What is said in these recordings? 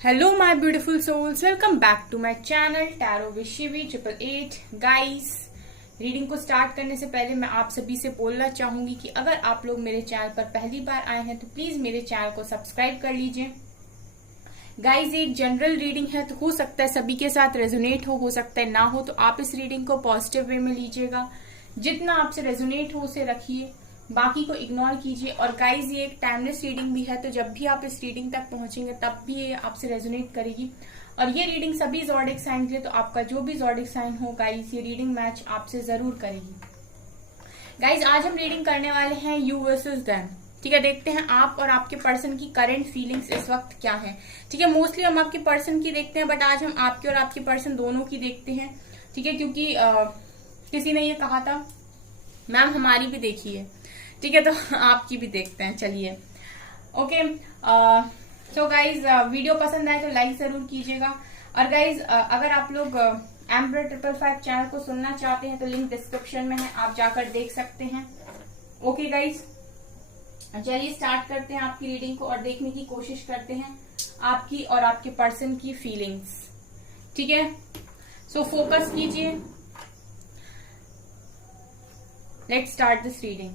Hello my beautiful souls, welcome back to my channel tarot with Shivi 888। Guys, reading को start करने से पहले मैं आप सभी से बोलना चाहूंगी कि अगर आप लोग मेरे चैनल पर पहली बार आए हैं तो प्लीज मेरे चैनल को सब्सक्राइब कर लीजिए। गाइस, एक जनरल रीडिंग है तो हो सकता है सभी के साथ रेजोनेट हो सकता है ना हो, तो आप इस रीडिंग को पॉजिटिव वे में लीजिएगा। जितना आपसे रेजोनेट हो उसे रखिए, बाकी को इग्नोर कीजिए। और गाइज, ये एक टाइमलेस रीडिंग भी है, तो जब भी आप इस रीडिंग तक पहुंचेंगे तब भी ये आपसे रेजोनेट करेगी। और ये रीडिंग सभी ज़ोडिक साइन के लिए, तो आपका जो भी ज़ोडिक साइन हो गाइज, ये रीडिंग मैच आपसे जरूर करेगी। गाइज, आज हम रीडिंग करने वाले हैं यू वर्सेस देम। ठीक है, देखते हैं आप और आपके पर्सन की करंट फीलिंग्स इस वक्त क्या है। ठीक है, मोस्टली हम आपके पर्सन की देखते हैं, बट आज हम आपके और आपके पर्सन दोनों की देखते हैं। ठीक है, क्योंकि किसी ने ये कहा था मैम हमारी भी देखिए। ठीक है, तो आपकी भी देखते हैं। चलिए, ओके। सो गाइज, वीडियो पसंद आए तो लाइक जरूर कीजिएगा। और गाइज, अगर आप लोग एम्बर 555 चैनल को सुनना चाहते हैं तो लिंक डिस्क्रिप्शन में है, आप जाकर देख सकते हैं। ओके गाइज, चलिए स्टार्ट करते हैं आपकी रीडिंग को और देखने की कोशिश करते हैं आपकी और आपके पर्सन की फीलिंग्स। ठीक है, सो फोकस कीजिए। Let's start this reading.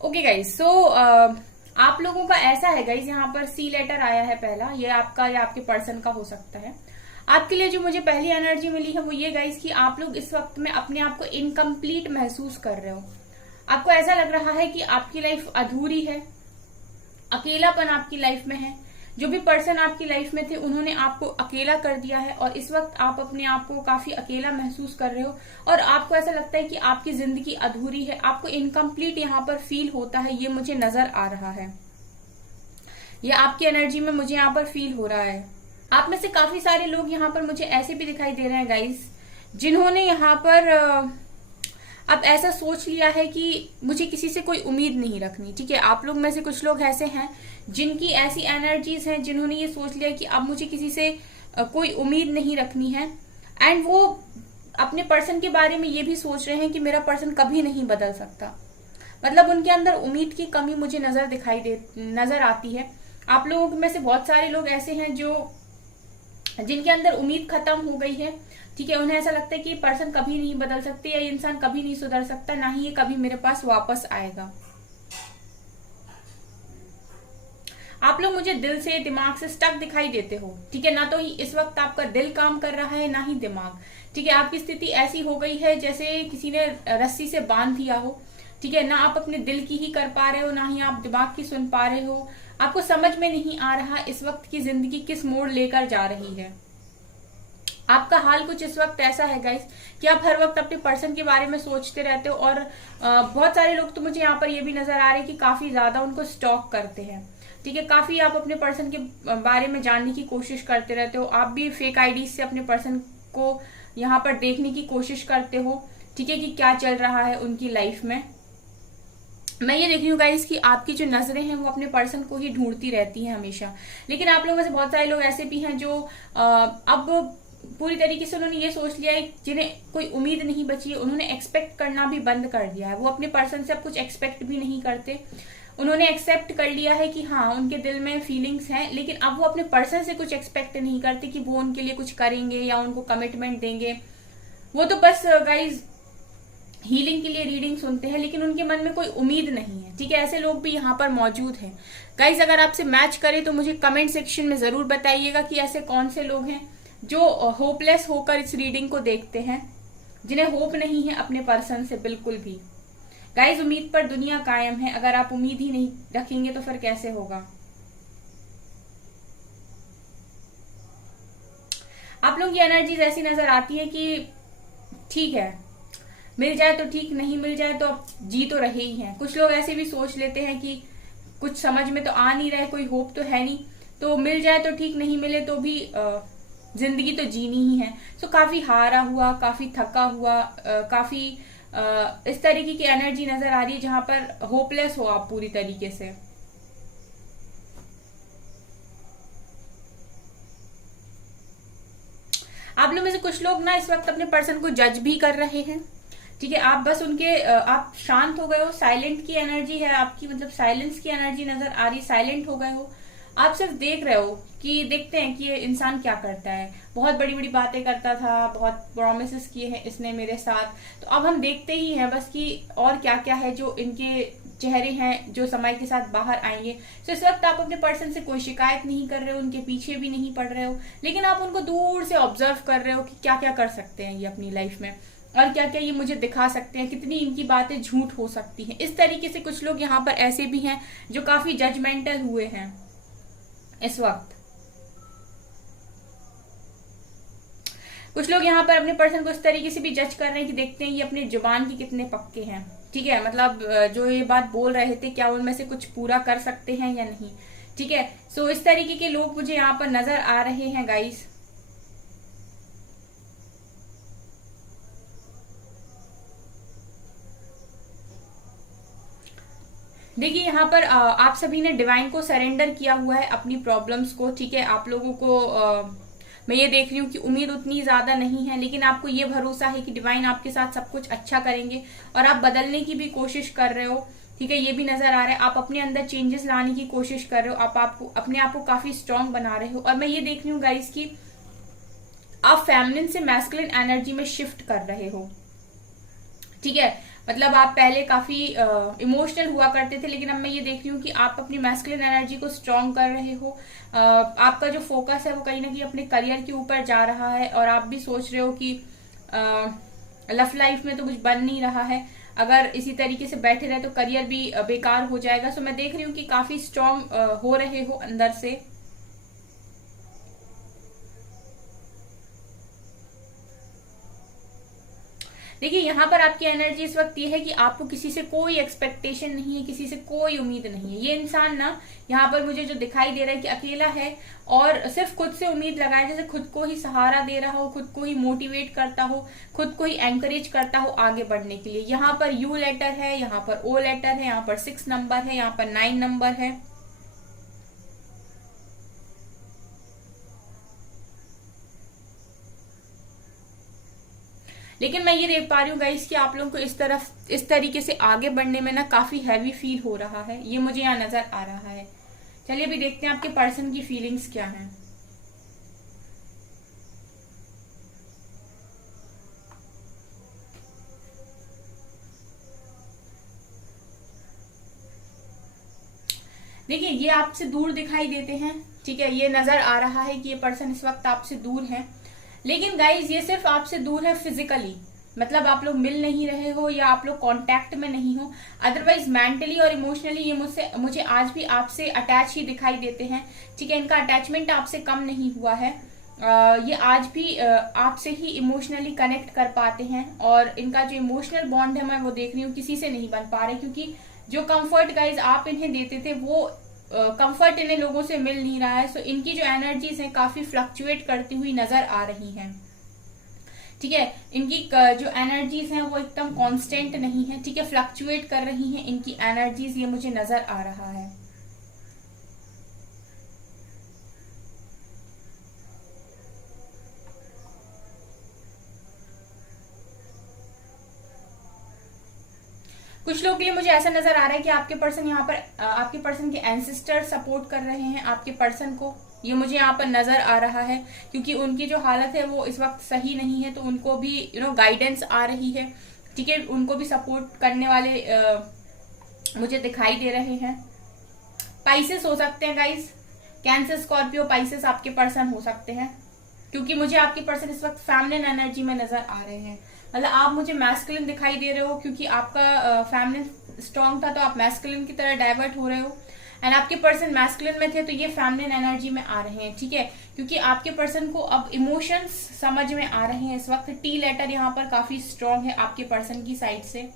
Okay guys, so आप लोगों का ऐसा है गाइज, यहाँ पर सी लेटर आया है पहला, ये आपका या आपके पर्सन का हो सकता है। आपके लिए जो मुझे पहली एनर्जी मिली है वो ये गाइज कि आप लोग इस वक्त में अपने आप को इनकम्प्लीट महसूस कर रहे हो। आपको ऐसा लग रहा है कि आपकी लाइफ अधूरी है, अकेलापन आपकी लाइफ में है। जो भी पर्सन आपकी लाइफ में थे उन्होंने आपको अकेला कर दिया है और इस वक्त आप अपने आप को काफी अकेला महसूस कर रहे हो और आपको ऐसा लगता है कि आपकी जिंदगी अधूरी है, आपको इनकम्प्लीट यहाँ पर फील होता है। ये मुझे नजर आ रहा है, ये आपकी एनर्जी में मुझे यहाँ पर फील हो रहा है। आप में से काफी सारे लोग यहाँ पर मुझे ऐसे भी दिखाई दे रहे हैं गाइस, जिन्होंने यहाँ पर अब ऐसा सोच लिया है कि मुझे किसी से कोई उम्मीद नहीं रखनी। ठीक है, आप लोग में से कुछ लोग ऐसे हैं जिनकी ऐसी एनर्जीज हैं, जिन्होंने ये सोच लिया कि अब मुझे किसी से कोई उम्मीद नहीं रखनी है। एंड वो अपने पर्सन के बारे में ये भी सोच रहे हैं कि मेरा पर्सन कभी नहीं बदल सकता। मतलब उनके अंदर उम्मीद की कमी मुझे नजर आती है। आप लोगों में से बहुत सारे लोग ऐसे हैं जिनके अंदर उम्मीद खत्म हो गई है। ठीक है, उन्हें ऐसा लगता है कि ये पर्सन कभी नहीं बदल सकते या ये इंसान कभी नहीं सुधर सकता, ना ही ये कभी मेरे पास वापस आएगा। आप लोग मुझे दिल से दिमाग से स्टक दिखाई देते हो। ठीक है, ना तो इस वक्त आपका दिल काम कर रहा है ना ही दिमाग। ठीक है, आपकी स्थिति ऐसी हो गई है जैसे किसी ने रस्सी से बांध दिया हो। ठीक है, ना आप अपने दिल की ही कर पा रहे हो ना ही आप दिमाग की सुन पा रहे हो। आपको समझ में नहीं आ रहा इस वक्त की जिंदगी किस मोड़ लेकर जा रही है। आपका हाल कुछ इस वक्त ऐसा है गाइस कि आप हर वक्त अपने पर्सन के बारे में सोचते रहते हो और बहुत सारे लोग तो मुझे यहाँ पर ये भी नजर आ रहे हैं कि काफी ज्यादा उनको स्टॉक करते हैं। ठीक है, काफी आप अपने पर्सन के बारे में जानने की कोशिश करते रहते हो। आप भी फेक आईडी से अपने पर्सन को यहाँ पर देखने की कोशिश करते हो। ठीक है, कि क्या चल रहा है उनकी लाइफ में। मैं ये देख रही हूँ गाइस कि आपकी जो नजरें हैं वो अपने पर्सन को ही ढूंढती रहती हैं हमेशा। लेकिन आप लोगों में से बहुत सारे लोग ऐसे भी हैं जो अब पूरी तरीके से उन्होंने ये सोच लिया है, जिन्हें कोई उम्मीद नहीं बची है। उन्होंने एक्सपेक्ट करना भी बंद कर दिया है, वो अपने पर्सन से अब कुछ एक्सपेक्ट भी नहीं करते। उन्होंने एक्सेप्ट कर लिया है कि हाँ उनके दिल में फीलिंग्स हैं, लेकिन अब वो अपने पर्सन से कुछ एक्सपेक्ट नहीं करते कि वो उनके लिए कुछ करेंगे या उनको कमिटमेंट देंगे। वो तो बस गाइज हीलिंग के लिए रीडिंग सुनते हैं, लेकिन उनके मन में कोई उम्मीद नहीं है। ठीक है, ऐसे लोग भी यहाँ पर मौजूद हैं। गाइज, अगर आपसे मैच करे तो मुझे कमेंट सेक्शन में जरूर बताइएगा कि ऐसे कौन से लोग हैं जो होपलेस होकर इस रीडिंग को देखते हैं, जिन्हें होप नहीं है अपने पर्सन से बिल्कुल भी। गाइज, उम्मीद पर दुनिया कायम है, अगर आप उम्मीद ही नहीं रखेंगे तो फिर कैसे होगा। आप लोग की एनर्जीज ऐसी नजर आती है कि ठीक है मिल जाए तो ठीक, नहीं मिल जाए तो अब जी तो रहे ही हैं। कुछ लोग ऐसे भी सोच लेते हैं कि कुछ समझ में तो आ नहीं रहा है, कोई होप तो है नहीं, तो मिल जाए तो ठीक, नहीं मिले तो भी जिंदगी तो जीनी ही है। सो काफी हारा हुआ, काफी थका हुआ, काफी इस तरीके की एनर्जी नजर आ रही है जहां पर होपलेस हो आप पूरी तरीके से। आप लोग में से कुछ लोग ना इस वक्त अपने पर्सन को जज भी कर रहे हैं, ठीक है। आप बस उनके आप शांत हो गए हो, साइलेंट की एनर्जी है आपकी, मतलब साइलेंस की एनर्जी नजर आ रही, साइलेंट हो गए हो। आप सिर्फ देख रहे हो कि देखते हैं कि ये इंसान क्या करता है। बहुत बड़ी बड़ी बातें करता था, बहुत प्रोमिस किए हैं इसने मेरे साथ, तो अब हम देखते ही हैं बस कि और क्या क्या है जो इनके चेहरे हैं जो समय के साथ बाहर आएंगे। तो इस वक्त आप अपने पर्सन से कोई शिकायत नहीं कर रहे हो, उनके पीछे भी नहीं पड़ रहे हो, लेकिन आप उनको दूर से ऑब्जर्व कर रहे हो कि क्या क्या कर सकते हैं ये अपनी लाइफ में, और क्या क्या ये मुझे दिखा सकते हैं, कितनी इनकी बातें झूठ हो सकती हैं। इस तरीके से कुछ लोग यहाँ पर ऐसे भी हैं जो काफी जजमेंटल हुए हैं इस वक्त। कुछ लोग यहाँ पर अपने पर्सन को इस तरीके से भी जज कर रहे हैं कि देखते हैं ये अपने जुबान के कितने पक्के हैं, ठीक है। मतलब जो ये बात बोल रहे थे क्या उनमें से कुछ पूरा कर सकते हैं या नहीं, ठीक है। सो इस तरीके के लोग मुझे यहाँ पर नजर आ रहे हैं गाइस। देखिए यहाँ पर आप सभी ने डिवाइन को सरेंडर किया हुआ है अपनी प्रॉब्लम्स को, ठीक है। आप लोगों को मैं ये देख रही हूँ कि उम्मीद उतनी ज्यादा नहीं है, लेकिन आपको ये भरोसा है कि डिवाइन आपके साथ सब कुछ अच्छा करेंगे, और आप बदलने की भी कोशिश कर रहे हो, ठीक है। ये भी नजर आ रहा है आप अपने अंदर चेंजेस लाने की कोशिश कर रहे हो, आपको अपने आप को काफी स्ट्रांग बना रहे हो। और मैं ये देख रही हूँ गाइस की आप फेमिनिन से मैस्कुलिन एनर्जी में शिफ्ट कर रहे हो, ठीक है। मतलब आप पहले काफी इमोशनल हुआ करते थे, लेकिन अब मैं ये देख रही हूँ कि आप अपनी मैस्कुलिन एनर्जी को स्ट्रांग कर रहे हो। आपका जो फोकस है वो कहीं ना कहीं अपने करियर के ऊपर जा रहा है, और आप भी सोच रहे हो कि लव लाइफ में तो कुछ बन नहीं रहा है, अगर इसी तरीके से बैठे रहे तो करियर भी बेकार हो जाएगा। सो मैं देख रही हूँ कि काफी स्ट्रांग हो रहे हो अंदर से। देखिए यहाँ पर आपकी एनर्जी इस वक्त ये है कि आपको किसी से कोई एक्सपेक्टेशन नहीं है, किसी से कोई उम्मीद नहीं है। ये इंसान ना यहाँ पर मुझे जो दिखाई दे रहा है कि अकेला है और सिर्फ खुद से उम्मीद लगाए, जैसे खुद को ही सहारा दे रहा हो, खुद को ही मोटिवेट करता हो, खुद को ही एंकरेज करता हो आगे बढ़ने के लिए। यहाँ पर यू लेटर है, यहाँ पर ओ लेटर है, यहाँ पर 6 नंबर है, यहाँ पर 9 नंबर है। लेकिन मैं ये देख पा रही हूँ गाइस कि आप लोगों को इस तरीके से आगे बढ़ने में ना काफी हैवी फील हो रहा है, ये मुझे यहाँ नजर आ रहा है। चलिए अभी देखते हैं आपके पर्सन की फीलिंग्स क्या हैं। देखिए ये आपसे दूर दिखाई देते हैं, ठीक है। ये नजर आ रहा है कि ये पर्सन इस वक्त आपसे दूर है, लेकिन गाइज ये सिर्फ आपसे दूर है फिजिकली, मतलब आप लोग मिल नहीं रहे हो या आप लोग कांटेक्ट में नहीं हो। अदरवाइज मेंटली और इमोशनली ये मुझे आज भी आपसे अटैच ही दिखाई देते हैं, ठीक है। इनका अटैचमेंट आपसे कम नहीं हुआ है। ये आज भी आपसे ही इमोशनली कनेक्ट कर पाते हैं, और इनका जो इमोशनल बॉन्ड है मैं वो देख रही हूँ किसी से नहीं बन पा रहे, क्योंकि जो कंफर्ट गाइज आप इन्हें देते थे वो कंफर्ट इन्हें लोगों से मिल नहीं रहा है। सो इनकी जो एनर्जीज हैं काफी फ्लक्चुएट करती हुई नजर आ रही हैं, ठीक है। इनकी जो एनर्जीज हैं वो एकदम कांस्टेंट नहीं है, ठीक है, फ्लक्चुएट कर रही हैं इनकी एनर्जीज, ये मुझे नजर आ रहा है। कुछ लोगों के लिए मुझे ऐसा नजर आ रहा है कि आपके पर्सन यहाँ पर आपके पर्सन के एंसेस्टर सपोर्ट कर रहे हैं आपके पर्सन को, ये मुझे यहाँ पर नजर आ रहा है, क्योंकि उनकी जो हालत है वो इस वक्त सही नहीं है, तो उनको भी गाइडेंस आ रही है, ठीक है। उनको भी सपोर्ट करने वाले मुझे दिखाई दे रहे हैं। पाइसेस हो सकते हैं गाइस, कैंसर, स्कॉर्पियो, पाइसेस आपके पर्सन हो सकते हैं, क्योंकि मुझे आपके पर्सन इस वक्त फेमिनिन एनर्जी में नजर आ रहे हैं। मतलब आप मुझे मैस्कुलिन दिखाई दे रहे हो, क्योंकि आपका फेमिनिन स्ट्रांग था तो आप मैस्कुलिन की तरह डाइवर्ट हो रहे हो, एंड आपके पर्सन मैस्कुलिन में थे तो ये फेमिनिन एनर्जी में आ रहे हैं, ठीक है। क्योंकि आपके पर्सन को अब इमोशंस समझ में आ रहे हैं इस वक्त। टी लेटर यहाँ पर काफी स्ट्रांग है आपके पर्सन की साइड से।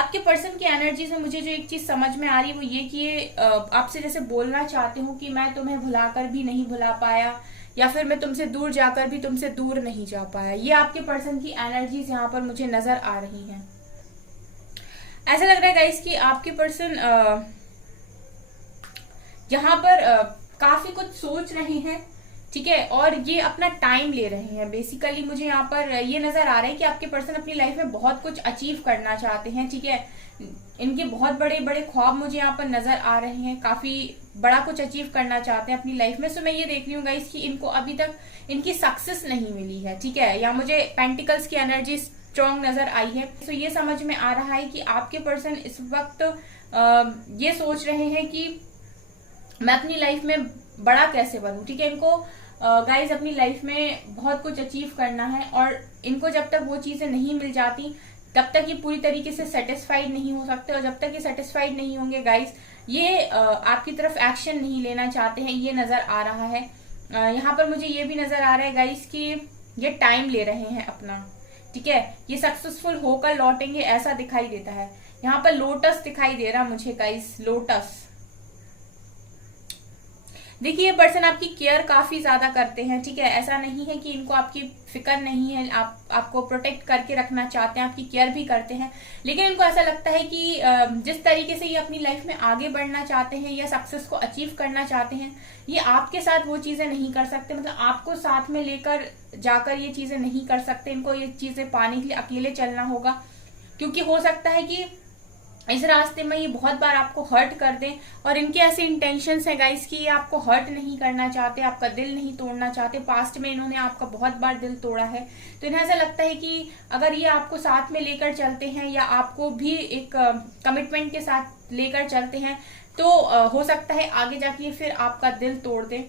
आपके पर्सन की एनर्जी से मुझे जो एक चीज समझ में आ रही है वो ये कि ये आपसे जैसे बोलना चाहते हो कि मैं तुम्हें भुलाकर भी नहीं भुला पाया, या फिर मैं तुमसे दूर जाकर भी तुमसे दूर नहीं जा पाया। ये आपके पर्सन की एनर्जीज यहाँ पर मुझे नजर आ रही हैं। ऐसा लग रहा है गाइस कि आपके पर्सन यहाँ पर काफी कुछ सोच रहे हैं, ठीक है, और ये अपना टाइम ले रहे हैं। बेसिकली मुझे यहाँ पर ये नजर आ रहा है कि आपके पर्सन अपनी लाइफ में बहुत कुछ अचीव करना चाहते हैं, ठीक है। इनके बहुत बड़े बड़े ख्वाब मुझे यहाँ पर नजर आ रहे हैं, काफी बड़ा कुछ अचीव करना चाहते हैं अपनी लाइफ में। सो मैं ये देख रही हूँ गाइस कि इनको अभी तक इनकी सक्सेस नहीं मिली है, ठीक है, या मुझे पेंटिकल्स की एनर्जी स्ट्रॉन्ग नजर आई है। सो ये समझ में आ रहा है कि आपके पर्सन इस वक्त ये सोच रहे हैं कि मैं अपनी लाइफ में बड़ा कैसे बनूं, ठीक है। इनको गाइज अपनी लाइफ में बहुत कुछ अचीव करना है, और इनको जब तक वो चीजें नहीं मिल जाती तब तक ये पूरी तरीके से सेटिस्फाइड नहीं हो सकते, और जब तक ये सेटिस्फाइड नहीं होंगे गाइज ये आपकी तरफ एक्शन नहीं लेना चाहते हैं, ये नजर आ रहा है। यहाँ पर मुझे ये भी नजर आ रहा है गाइज कि ये टाइम ले रहे हैं अपना, ठीक है। ये सक्सेसफुल होकर लौटेंगे ऐसा दिखाई देता है। यहाँ पर लोटस दिखाई दे रहा मुझे गाइज, लोटस। देखिए ये पर्सन आपकी केयर काफी ज्यादा करते हैं, ठीक है। ऐसा नहीं है कि इनको आपकी फिक्र नहीं है, आपको प्रोटेक्ट करके रखना चाहते हैं, आपकी केयर भी करते हैं। लेकिन इनको ऐसा लगता है कि जिस तरीके से ये अपनी लाइफ में आगे बढ़ना चाहते हैं या सक्सेस को अचीव करना चाहते हैं, ये आपके साथ वो चीजें नहीं कर सकते। मतलब आपको साथ में लेकर जाकर ये चीजें नहीं कर सकते। इनको ये चीजें पाने के लिए अकेले चलना होगा, क्योंकि हो सकता है कि इस रास्ते में ये बहुत बार आपको हर्ट कर दें, और इनके ऐसे इंटेंशंस है गाइस कि ये आपको हर्ट नहीं करना चाहते, आपका दिल नहीं तोड़ना चाहते। पास्ट में इन्होंने आपका बहुत बार दिल तोड़ा है, तो इन्हें ऐसा लगता है कि अगर ये आपको साथ में लेकर चलते हैं या आपको भी एक कमिटमेंट के साथ लेकर चलते हैं, तो हो सकता है आगे जाके फिर आपका दिल तोड़ दें,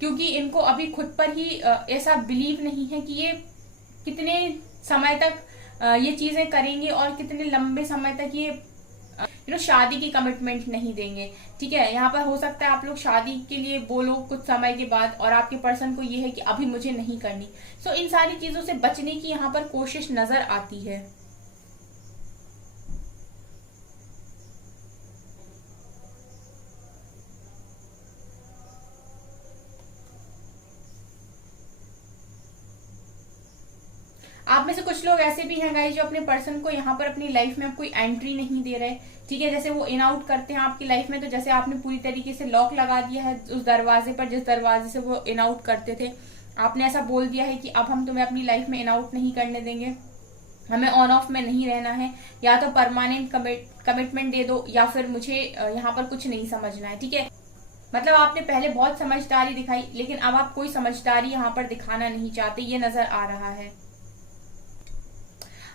क्योंकि इनको अभी खुद पर ही ऐसा बिलीव नहीं है कि ये कितने समय तक ये चीजें करेंगे और कितने लंबे समय तक ये शादी की कमिटमेंट नहीं देंगे, ठीक है। यहाँ पर हो सकता है आप लोग शादी के लिए बोलो कुछ समय के बाद, और आपके पर्सन को ये है कि अभी मुझे नहीं करनी। सो इन सारी चीजों से बचने की यहाँ पर कोशिश नजर आती है। आप में से कुछ लोग ऐसे भी हैं गाइस जो अपने पर्सन को यहाँ पर अपनी लाइफ में कोई एंट्री नहीं दे रहे, ठीक है। जैसे वो इन आउट करते हैं आपकी लाइफ में, तो जैसे आपने पूरी तरीके से लॉक लगा दिया है उस दरवाजे पर जिस दरवाजे से वो इन आउट करते थे। आपने ऐसा बोल दिया है कि अब हम तुम्हें अपनी लाइफ में इन आउट नहीं करने देंगे, हमें ऑन ऑफ में नहीं रहना है, या तो परमानेंट कमिटमेंट दे दो या फिर मुझे यहाँ पर कुछ नहीं समझना है, ठीक है। मतलब आपने पहले बहुत समझदारी दिखाई, लेकिन अब आप कोई समझदारी यहाँ पर दिखाना नहीं चाहते, ये नजर आ रहा है।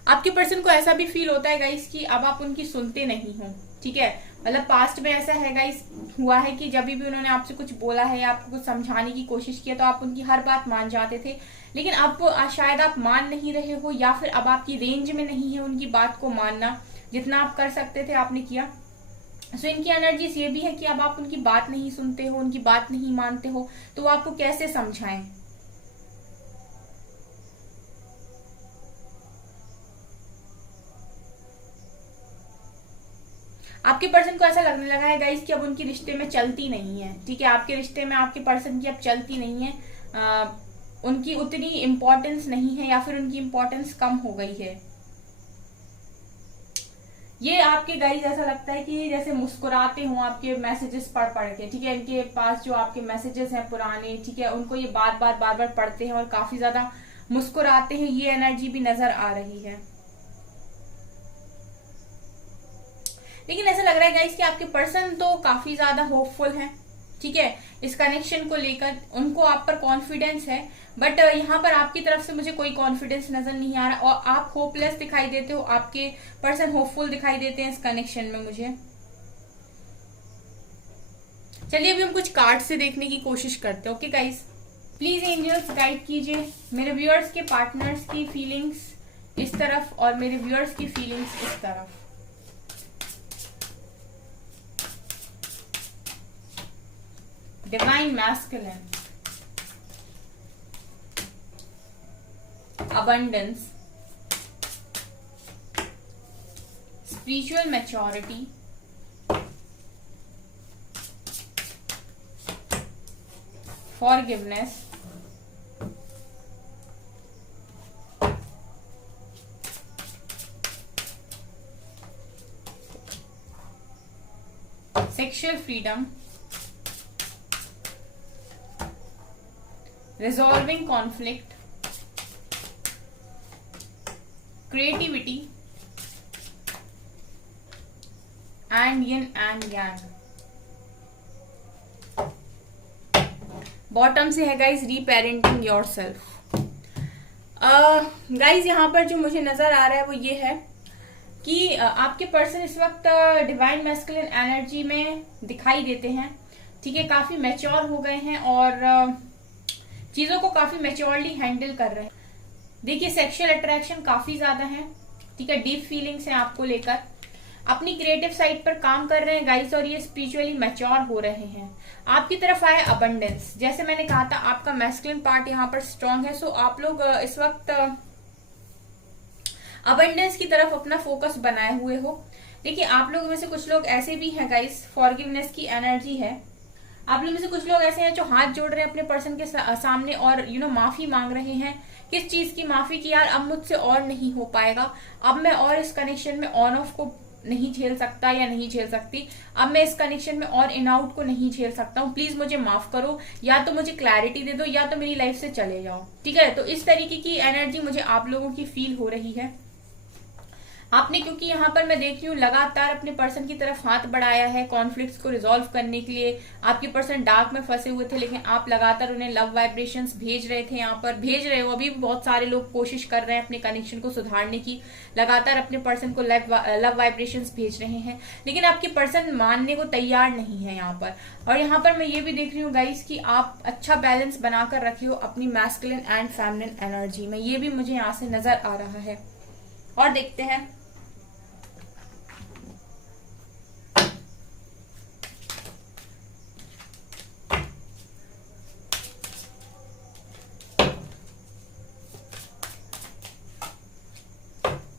आपके पर्सन को ऐसा भी फील होता है गाइस कि अब आप उनकी सुनते नहीं हो, ठीक है। मतलब पास्ट में ऐसा है गाइस, हुआ है कि जब भी उन्होंने आपसे कुछ बोला है या आपको कुछ समझाने की कोशिश की तो आप उनकी हर बात मान जाते थे, लेकिन अब शायद आप मान नहीं रहे हो, या फिर अब आपकी रेंज में नहीं है उनकी बात को मानना। जितना आप कर सकते थे आपने किया। सो इनकी एनर्जीज ये भी है कि अब आप उनकी बात नहीं सुनते हो, उनकी बात नहीं मानते हो, तो वो आपको कैसे समझाएं। आपके पर्सन को ऐसा लगने लगा है गाइस कि अब उनकी रिश्ते में चलती नहीं है, ठीक है। आपके रिश्ते में आपके पर्सन की अब चलती नहीं है, उनकी उतनी इम्पोर्टेंस नहीं है, या फिर उनकी इम्पोर्टेंस कम हो गई है। ये आपके गाइस ऐसा लगता है कि जैसे मुस्कुराते हो आपके मैसेजेस पढ़ पढ़ के, ठीक है। इनके पास जो आपके मैसेजेस हैं पुराने, ठीक है, उनको ये बार बार पढ़ते हैं और काफी ज्यादा मुस्कुराते हैं, ये एनर्जी भी नजर आ रही है। लेकिन ऐसा लग रहा है गाइस कि आपके पर्सन तो काफी ज्यादा होपफुल हैं, ठीक है, इस कनेक्शन को लेकर उनको आप पर कॉन्फिडेंस है, बट यहाँ पर आपकी तरफ से मुझे कोई कॉन्फिडेंस नजर नहीं आ रहा, और आप होपलेस दिखाई देते हो, आपके पर्सन होपफुल दिखाई देते हैं इस कनेक्शन में मुझे। चलिए अभी हम कुछ कार्ड से देखने की कोशिश करते हैं। Okay guys, please angels guide कीजिए मेरे व्यूअर्स के पार्टनर्स की फीलिंग्स इस तरफ और मेरे व्यूअर्स की फीलिंग्स इस तरफ। Divine masculine, abundance, spiritual maturity, forgiveness, sexual freedom, resolving conflict, creativity, and yin and yang. Bottom से है गाइज रीपेरेंटिंग योर सेल्फ। गाइज यहाँ पर जो मुझे नजर आ रहा है वो ये है कि आपके पर्सन इस वक्त डिवाइन मैस्कुलिन एनर्जी में दिखाई देते हैं, ठीक है, काफी मैच्योर हो गए हैं और चीजों को काफी मैच्योरली हैंडल कर रहे हैं। देखिए सेक्सुअल अट्रैक्शन काफी ज्यादा है, ठीक है, डीप फीलिंग्स हैं आपको लेकर, अपनी क्रिएटिव साइड पर काम कर रहे हैं गाइस और ये स्पिरिचुअली मैच्योर हो रहे हैं। आपकी तरफ आए अबंडेंस, जैसे मैंने कहा था आपका मैस्कुलिन पार्ट यहाँ पर स्ट्रांग है, सो आप लोग इस वक्त अबंडेंस की तरफ अपना फोकस बनाए हुए हो। देखिए आप लोग में से कुछ लोग ऐसे भी हैं गाइस, फॉरगिवनेस की एनर्जी है, आप लोग में से कुछ लोग ऐसे हैं जो हाथ जोड़ रहे हैं अपने पर्सन के सामने और माफी मांग रहे हैं। किस चीज की माफी की? यार अब मुझसे और नहीं हो पाएगा, अब मैं और इस कनेक्शन में ऑन ऑफ को नहीं झेल सकता या नहीं झेल सकती, अब मैं इस कनेक्शन में और इन आउट को नहीं झेल सकता हूँ, प्लीज मुझे माफ करो, या तो मुझे क्लैरिटी दे दो या तो मेरी लाइफ से चले जाओ, ठीक है। तो इस तरीके की एनर्जी मुझे आप लोगों की फील हो रही है। आपने क्योंकि यहाँ पर मैं देख रही हूँ लगातार अपने पर्सन की तरफ हाथ बढ़ाया है कॉन्फ्लिक्ट्स को रिजॉल्व करने के लिए। आपके पर्सन डार्क में फंसे हुए थे लेकिन आप लगातार उन्हें लव वाइब्रेशंस भेज रहे थे, यहाँ पर भेज रहे हो। अभी भी बहुत सारे लोग कोशिश कर रहे हैं अपने कनेक्शन को सुधारने की, लगातार अपने पर्सन को लव वाइब्रेशंस भेज रहे हैं, लेकिन आपके पर्सन मानने को तैयार नहीं है यहाँ पर। और यहाँ पर मैं ये भी देख रही हूँ गाइस कि आप अच्छा बैलेंस बनाकर रखे हो अपनी मैस्कुलिन एंड फेमिनिन एनर्जी में, ये भी मुझे यहाँ से नजर आ रहा है। और देखते हैं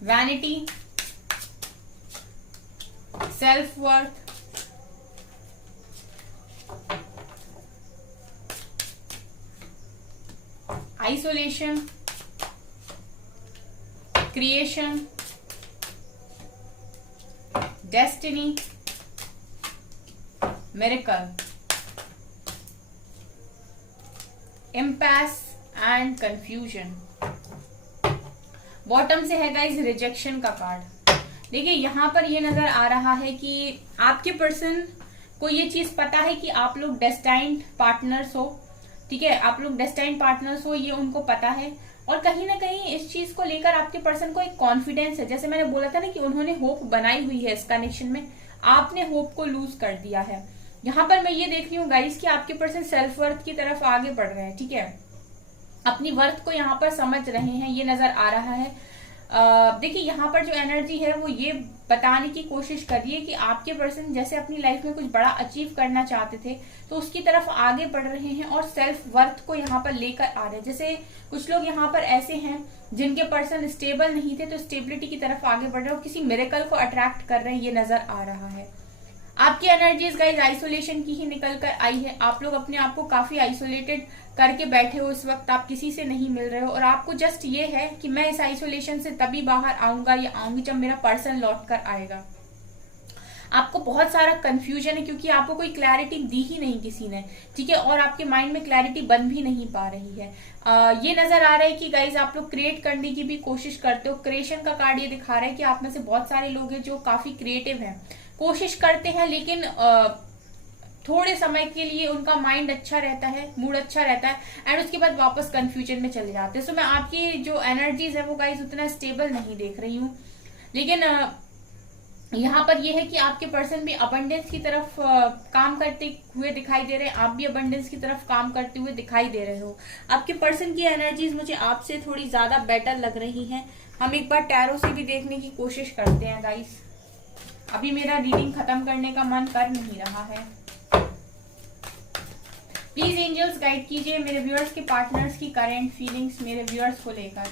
vanity, self worth, isolation, creation, destiny, miracle, impasse and confusion. Bottom से है गाइस रिजेक्शन का कार्ड। देखिए यहाँ पर ये नजर आ रहा है कि आपके पर्सन को ये चीज पता है कि आप लोग डेस्टाइन्ड पार्टनर्स हो, ठीक है, आप लोग डेस्टाइन्ड पार्टनर्स हो, ये उनको पता है। और कहीं ना कहीं इस चीज को लेकर आपके पर्सन को एक कॉन्फिडेंस है, जैसे मैंने बोला था ना कि उन्होंने होप बनाई हुई है इस कनेक्शन में, आपने होप को लूज कर दिया है। यहाँ पर मैं ये देख रही हूँ गाइस कि आपके पर्सन सेल्फ वर्थ की तरफ आगे बढ़ रहे हैं, ठीक है, अपनी वर्थ को यहाँ पर समझ रहे हैं, ये नजर आ रहा है। देखिए यहाँ पर जो एनर्जी है वो ये बताने की कोशिश करिए कि आपके पर्सन जैसे अपनी लाइफ में कुछ बड़ा अचीव करना चाहते थे तो उसकी तरफ आगे बढ़ रहे हैं और सेल्फ वर्थ को यहाँ पर लेकर आ रहे हैं। जैसे कुछ लोग यहाँ पर ऐसे हैं जिनके पर्सन स्टेबल नहीं थे तो स्टेबिलिटी की तरफ आगे बढ़ रहे हैं और किसी मिरेकल को अट्रैक्ट कर रहे हैं, ये नजर आ रहा है। आपकी एनर्जीज गाइस आइसोलेशन की ही निकल कर आई है। आप लोग अपने आप को काफी आइसोलेटेड करके बैठे हो इस वक्त, आप किसी से नहीं मिल रहे हो और आपको जस्ट ये है कि मैं इस आइसोलेशन से तभी बाहर आऊंगा या आऊंगी जब मेरा पर्सन लौट कर आएगा। आपको बहुत सारा कंफ्यूजन है क्योंकि आपको कोई क्लैरिटी दी ही नहीं किसी ने, ठीक है, और आपके माइंड में क्लैरिटी बन भी नहीं पा रही है। ये नजर आ रहा है कि गाइज आप लोग क्रिएट करने की भी कोशिश करते हो। क्रिएशन का कार्ड ये दिखा रहा है कि आप में से बहुत सारे लोग हैं जो काफी क्रिएटिव हैं, कोशिश करते हैं लेकिन थोड़े समय के लिए उनका माइंड अच्छा रहता है, मूड अच्छा रहता है एंड उसके बाद वापस कंफ्यूजन में चले जाते हैं। सो मैं आपकी जो एनर्जीज है वो गाइज उतना स्टेबल नहीं देख रही हूँ, लेकिन यहाँ पर यह है कि आपके पर्सन भी अबंडेंस की तरफ काम करते हुए दिखाई दे रहे हैं, आप भी अबंडेंस की तरफ काम करते हुए दिखाई दे रहे हो। आपके पर्सन की एनर्जीज मुझे आपसे थोड़ी ज्यादा बेटर लग रही हैं। हम एक बार टैरो से भी देखने की कोशिश करते हैं गाइस। अभी मेरा रीडिंग खत्म करने का मन कर नहीं रहा है। प्लीज एंजल्स गाइड कीजिए मेरे व्यूअर्स के पार्टनर्स की करेंट फीलिंग्स मेरे व्यूअर्स को लेकर।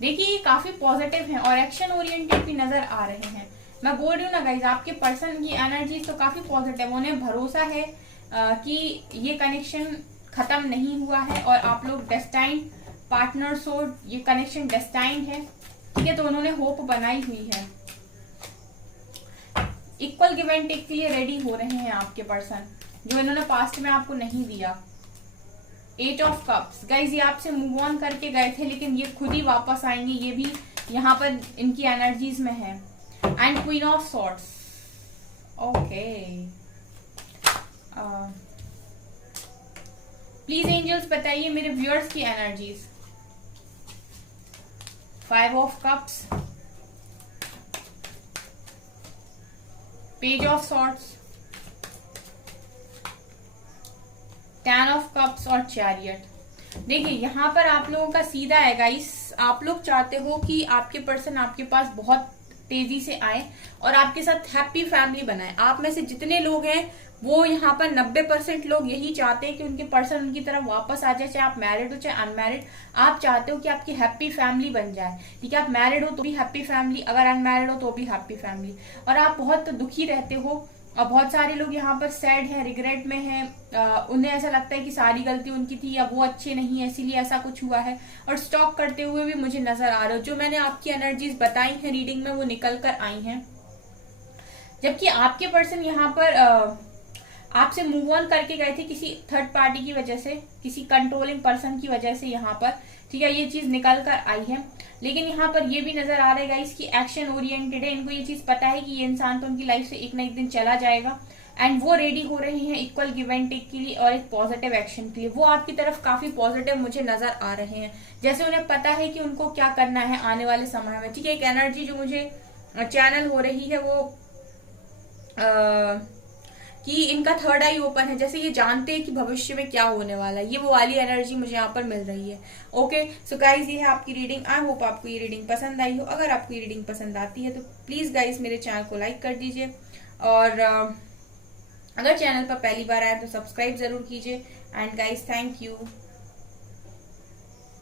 देखिए ये काफी पॉजिटिव है और एक्शन ओरिएंटेड भी नजर आ रहे हैं। मैं बोल रही हूँ ना गाइज, आपके पर्सन की एनर्जी तो काफी पॉजिटिव, उन्हें भरोसा है कि ये कनेक्शन खत्म नहीं हुआ है और आप लोग डेस्टाइन पार्टनर्स हो, ये कनेक्शन डेस्टाइन है, ठीक है। तो उन्होंने होप बनाई हुई है, इक्वल गिव एंड टेक के लिए रेडी हो रहे हैं आपके पर्सन, जो इन्होंने पास्ट में आपको नहीं दिया। 8 ऑफ कप्स गाइज, ये आपसे मूव ऑन करके गए थे, लेकिन ये खुद ही वापस आएंगे, ये भी यहाँ पर इनकी एनर्जीज में है। And queen of swords, okay. Please angels बताइए मेरे व्यूअर्स की energies. 5 of cups, page of swords, 10 of cups और चैरियट। देखिए यहाँ पर आप लोगों का सीधा है गाइस, आप लोग चाहते हो कि आपके पर्सन आपके पास बहुत तेजी से आए और आपके साथ हैप्पी फैमिली बनाए। आप में से जितने लोग हैं वो यहाँ पर 90% लोग यही चाहते हैं कि उनके पर्सन उनकी तरफ वापस आ जाए, चाहे आप मैरिड हो चाहे अनमैरिड। आप चाहते हो कि आपकी हैप्पी फैमिली बन जाए, ठीक है। आप मैरिड हो तो भी हैप्पी फैमिली, अगर अनमैरिड हो तो भी हैप्पी फैमिली। और आप बहुत दुखी रहते हो और बहुत सारे लोग यहाँ पर सैड हैं, रिग्रेट में हैं, उन्हें ऐसा लगता है कि सारी गलती उनकी थी या वो अच्छे नहीं है इसीलिए ऐसा कुछ हुआ है। और स्टॉक करते हुए भी मुझे नजर आ रहे हो। जो मैंने आपकी एनर्जीज बताई हैं रीडिंग में वो निकल कर आई हैं। जबकि आपके पर्सन यहाँ पर आपसे मूव ऑन करके गए थे किसी थर्ड पार्टी की वजह से, किसी कंट्रोलिंग पर्सन की वजह से यहाँ पर, ठीक है। ये चीज निकल कर आई है, लेकिन यहाँ पर ये भी नजर आ रहा है इसकी एक्शन ओरिएंटेड है। इनको ये चीज पता है कि ये इंसान तो उनकी लाइफ से एक ना एक दिन चला जाएगा एंड वो रेडी हो रहे हैं इक्वल गिव एंड टेक के लिए और एक पॉजिटिव एक्शन के लिए। वो आपकी तरफ काफी पॉजिटिव मुझे नजर आ रहे हैं, जैसे उन्हें पता है कि उनको क्या करना है आने वाले समय में, ठीक है। एक एनर्जी जो मुझे चैनल हो रही है वो कि इनका थर्ड आई ओपन है, जैसे ये जानते हैं कि भविष्य में क्या होने वाला है। ये वो वाली एनर्जी मुझे यहाँ पर मिल रही है। ओके सो गाइज, ये है आपकी रीडिंग। आई होप आपको ये रीडिंग पसंद आई हो। अगर आपको ये रीडिंग पसंद आती है तो प्लीज गाइज मेरे चैनल को लाइक कर दीजिए और अगर चैनल पर पहली बार आए तो सब्सक्राइब जरूर कीजिए। And guys thank you.